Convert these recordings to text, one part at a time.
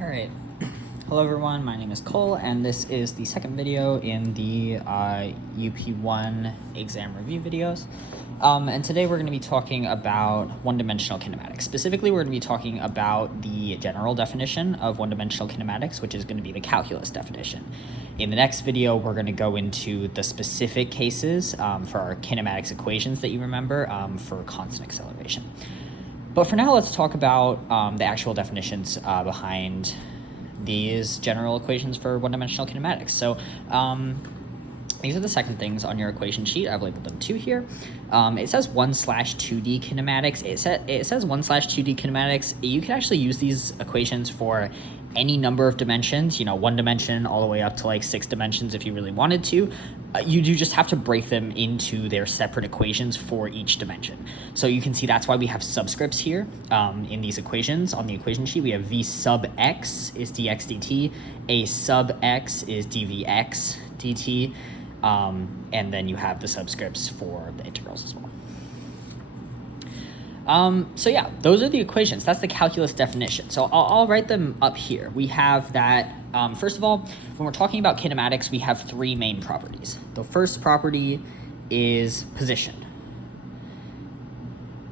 Alright, hello everyone, my name is Cole, and this is the second video in the UP1 exam review videos. And today we're going to be talking about one-dimensional kinematics. Specifically, we're going to be talking about the general definition of one-dimensional kinematics, which is going to be the calculus definition. In the next video, we're going to go into the specific cases for our kinematics equations that you remember for constant acceleration. But for now, let's talk about the actual definitions behind these general equations for one-dimensional kinematics. So these are the second things on your equation sheet. I've labeled them 2 here. It says 1/2D kinematics. It says 1/2D kinematics. You can actually use these equations for any number of dimensions, 1 dimension all the way up to like 6 dimensions if you really wanted to. You do just have to break them into their separate equations for each dimension. So you can see that's why we have subscripts here in these equations. On the equation sheet, we have v sub x is dx dt, a sub x is dvx dt, and then you have the subscripts for the integrals as well. So yeah, those are the equations. That's the calculus definition. So I'll write them up here. We have that, first of all, when we're talking about kinematics, we have 3 main properties. The first property is position.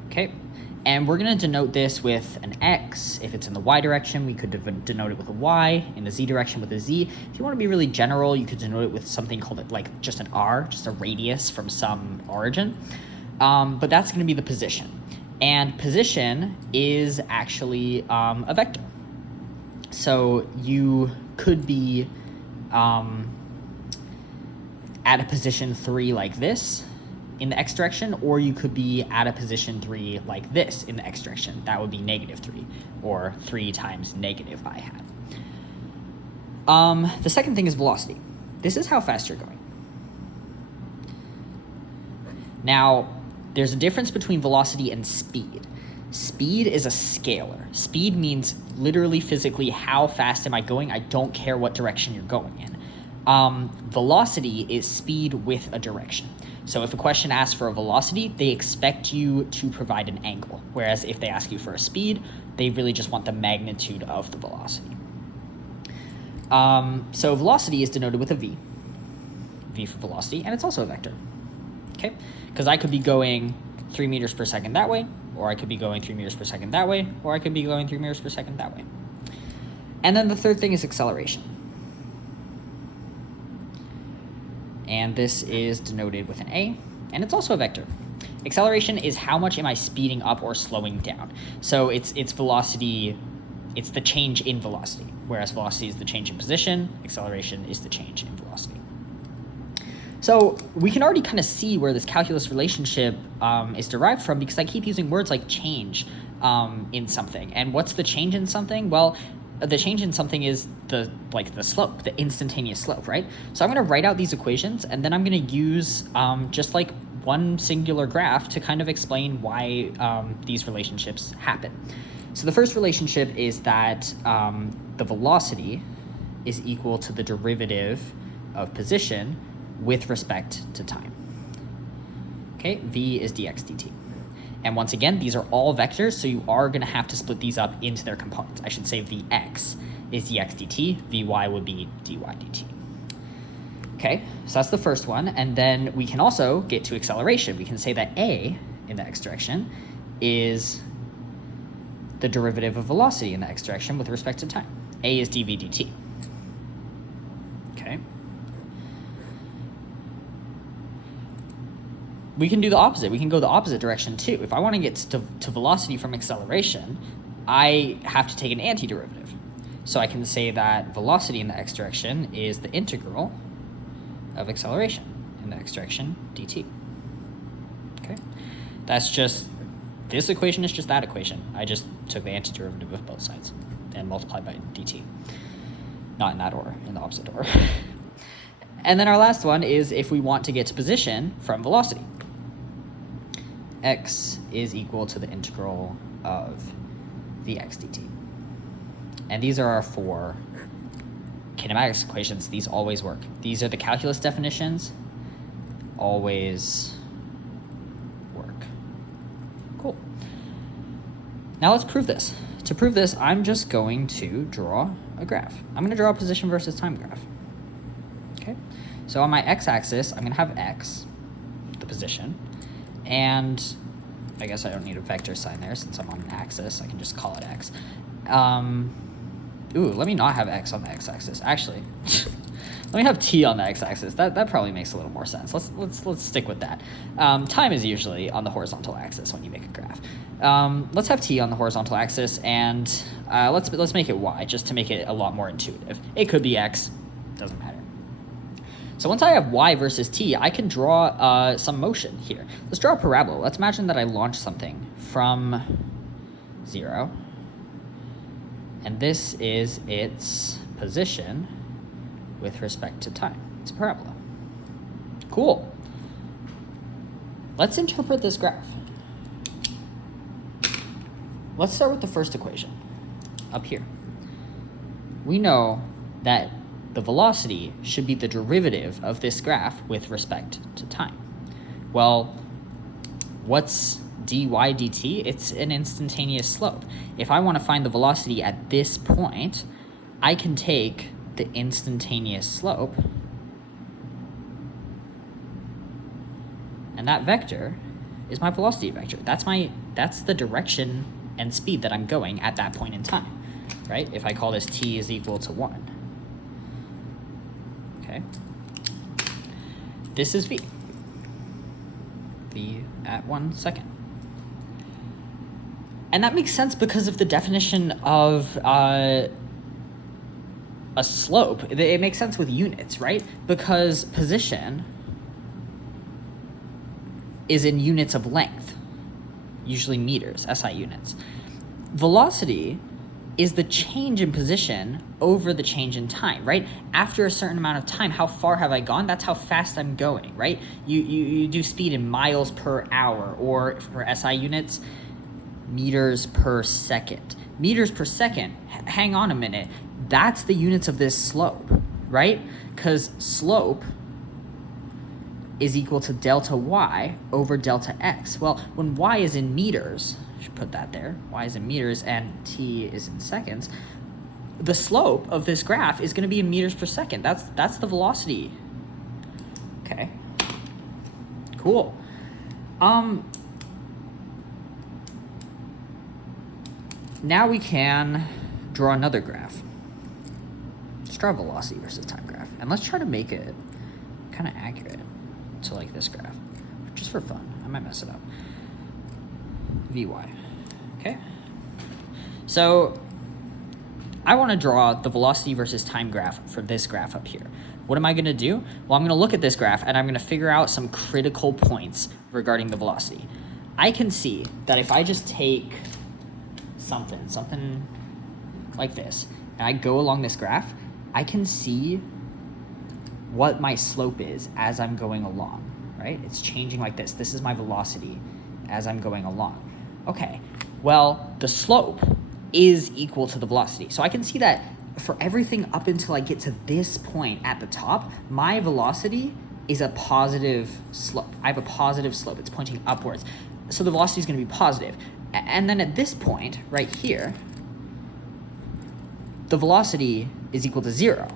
Okay, and we're going to denote this with an x. If it's in the y direction, we could denote it with a y. In the z direction with a z. If you want to be really general, you could denote it with something called like just an r, just a radius from some origin. But that's going to be the position. And position is actually a vector. So you could be at a position 3 like this in the x direction, or you could be at a position 3 like this in the x direction. That would be -3, or 3 times negative I hat. The second thing is velocity. This is how fast you're going. Now, there's a difference between velocity and speed. Speed is a scalar. Speed means literally physically how fast am I going? I don't care what direction you're going in. Velocity is speed with a direction. So if a question asks for a velocity, they expect you to provide an angle. Whereas if they ask you for a speed, they really just want the magnitude of the velocity. So velocity is denoted with a v. V for velocity, and it's also a vector. Okay, because I could be going 3 meters per second that way, or I could be going 3 meters per second that way, or I could be going 3 meters per second that way. And then the third thing is acceleration. And this is denoted with an a, and it's also a vector. Acceleration is how much am I speeding up or slowing down. So it's velocity, it's the change in velocity, whereas velocity is the change in position, acceleration is the change in velocity. So we can already kind of see where this calculus relationship is derived from, because I keep using words like change in something. And what's the change in something? Well, the change in something is the slope, the instantaneous slope, right? So I'm going to write out these equations, and then I'm going to use just like one singular graph to kind of explain why these relationships happen. So the first relationship is that the velocity is equal to the derivative of position with respect to time. Okay, v is dx dt. And once again, these are all vectors, so you are going to have to split these up into their components. I should say vx is dx dt, vy would be dy dt. Okay, so that's the first one, and then we can also get to acceleration. We can say that a in the x direction is the derivative of velocity in the x direction with respect to time. A is dv dt. Okay. We can do the opposite. We can go the opposite direction too. If I want to get to velocity from acceleration, I have to take an antiderivative. So I can say that velocity in the x direction is the integral of acceleration in the x direction dt. Okay, that's just, this equation is just that equation. I just took the antiderivative of both sides and multiplied by dt. Not in that order, in the opposite order. And then our last one is if we want to get to position from velocity. X is equal to the integral of vx dt. And these are our 4 kinematics equations. These always work. These are the calculus definitions. Always work. Cool. Now let's prove this. to prove this, I'm just going to draw a graph. I'm going to draw a position versus time graph. Okay, so on my x-axis, I'm going to have x, the position, and I guess I don't need a vector sign there since I'm on an axis. I can just call it x. Ooh, let me not have x on the x-axis. Actually, let me have t on the x-axis. That probably makes a little more sense. Let's stick with that. Time is usually on the horizontal axis when you make a graph. Let's have t on the horizontal axis, and let's make it y just to make it a lot more intuitive. It could be x, doesn't matter. So once I have y versus t, I can draw some motion here. Let's draw a parabola. Let's imagine that I launch something from 0, and this is its position with respect to time. It's a parabola. Cool. Let's interpret this graph. Let's start with the first equation up here. We know that the velocity should be the derivative of this graph with respect to time. Well, what's dy dt? It's an instantaneous slope. If I want to find the velocity at this point, I can take the instantaneous slope, and that vector is my velocity vector. That's the direction and speed that I'm going at that point in time, right? If I call this t is equal to 1. Okay. This is v at 1 second. And that makes sense because of the definition of a slope. It makes sense with units, right? Because position is in units of length, usually meters, SI units. Velocity is the change in position over the change in time, right? After a certain amount of time, how far have I gone? That's how fast I'm going, right? You do speed in miles per hour, or for SI units, meters per second. Meters per second, hang on a minute. That's the units of this slope, right? Because slope is equal to delta y over delta x. Well, when y is in meters, I should put that there, y is in meters and t is in seconds, the slope of this graph is going to be in meters per second. That's the velocity. Okay. Cool. Now we can draw another graph. Let's draw a velocity versus time graph, and let's try to make it kind of accurate to like this graph, just for fun. I might mess it up. Vy. Okay. So I want to draw the velocity versus time graph for this graph up here. What am I going to do? Well, I'm going to look at this graph and I'm going to figure out some critical points regarding the velocity. I can see that if I just take something like this, and I go along this graph, I can see what my slope is as I'm going along, right? It's changing like this. This is my velocity as I'm going along. Okay, well, the slope is equal to the velocity. So I can see that for everything up until I get to this point at the top, my velocity is a positive slope. I have a positive slope. It's pointing upwards. So the velocity is going to be positive. And then at this point, right here, the velocity is equal to 0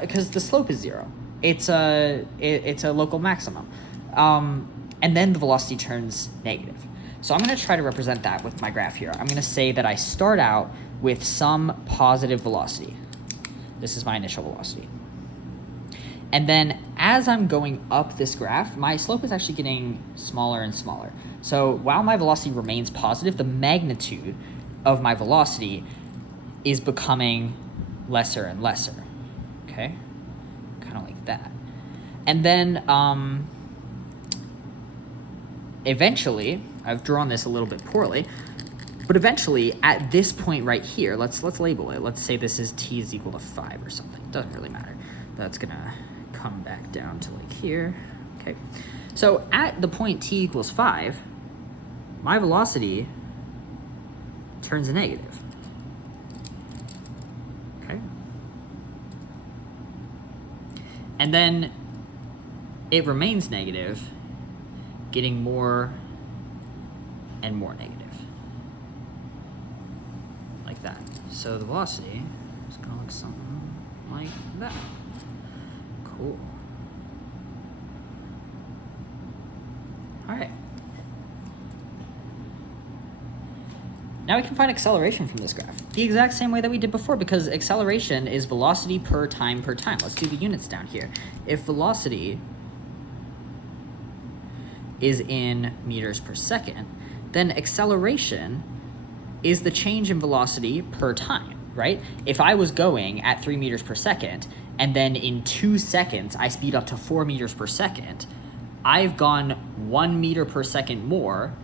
because the slope is 0. It's a local maximum. And then the velocity turns negative. So I'm going to try to represent that with my graph here. I'm going to say that I start out with some positive velocity. This is my initial velocity. And then as I'm going up this graph, my slope is actually getting smaller and smaller. So while my velocity remains positive, the magnitude of my velocity is becoming lesser and lesser. Okay? Kind of like that. And then eventually, I've drawn this a little bit poorly, but eventually at this point right here, let's label it. Let's say this is t is equal to 5 or something. Doesn't really matter. That's gonna come back down to like here. Okay. So at the point t equals 5, my velocity turns negative. Okay. And then it remains negative, getting more and more negative, like So the velocity is going to look something like that. Cool. All right. Now we can find acceleration from this graph. The exact same way that we did before, because acceleration is velocity per time per time. Let's do the units down here. If velocity is in meters per second, then acceleration is the change in velocity per time, right? If I was going at 3 meters per second, and then in 2 seconds, I speed up to 4 meters per second, I've gone 1 meter per second more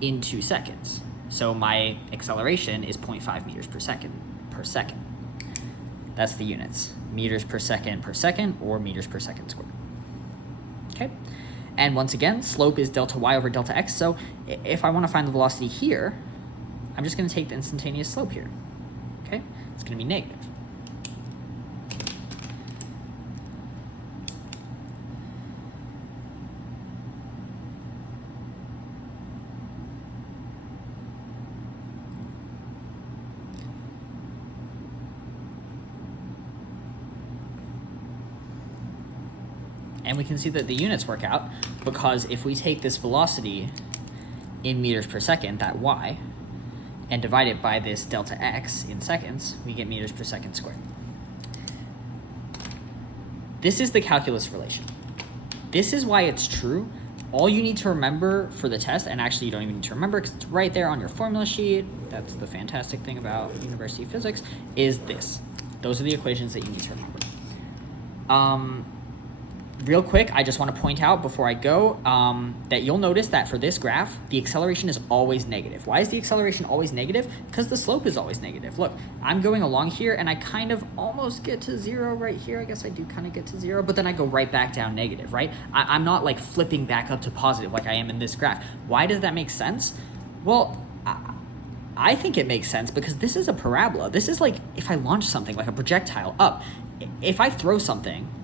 in 2 seconds. So my acceleration is 0.5 meters per second per second. That's the units, meters per second or meters per second squared. Okay, and once again, slope is delta y over delta x. So if I want to find the velocity here, I'm just going to take the instantaneous slope here. Okay, it's going to be negative. And we can see that the units work out, because if we take this velocity in meters per second, that y, and divide it by this delta x in seconds, we get meters per second squared. This is the calculus relation. This is why it's true. All you need to remember for the test, and actually you don't even need to remember because it's right there on your formula sheet, that's the fantastic thing about university physics, is this. Those are the equations that you need to remember. Real quick, I just want to point out before I go that you'll notice that for this graph, the acceleration is always negative. Why is the acceleration always negative? Because the slope is always negative. Look, I'm going along here and I kind of almost get to 0 right here. I guess I do kind of get to 0, but then I go right back down negative, right? I'm not like flipping back up to positive like I am in this graph. Why does that make sense? Well, I think it makes sense because this is a parabola. This is like if I launch something like a projectile up. If I throw something,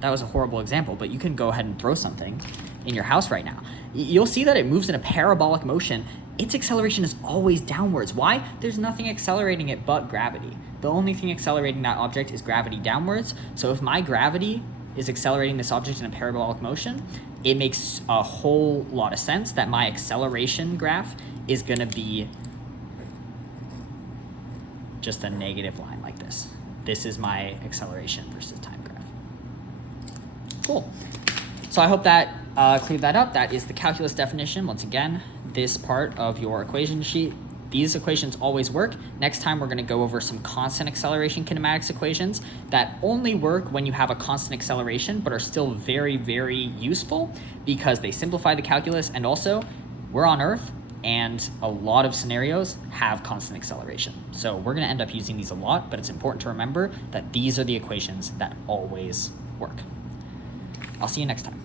that was a horrible example, but you can go ahead and throw something in your house right now. You'll see that it moves in a parabolic motion. Its acceleration is always downwards. Why? There's nothing accelerating it but gravity. The only thing accelerating that object is gravity downwards. So if my gravity is accelerating this object in a parabolic motion, it makes a whole lot of sense that my acceleration graph is going to be just a negative line like this. This is my acceleration versus time graph. Cool. So I hope that cleared that up. That is the calculus definition. Once again, this part of your equation sheet. These equations always work. Next time, we're going to go over some constant acceleration kinematics equations that only work when you have a constant acceleration, but are still very, very useful because they simplify the calculus. And also, we're on Earth, and a lot of scenarios have constant acceleration. So we're going to end up using these a lot, but it's important to remember that these are the equations that always work. I'll see you next time.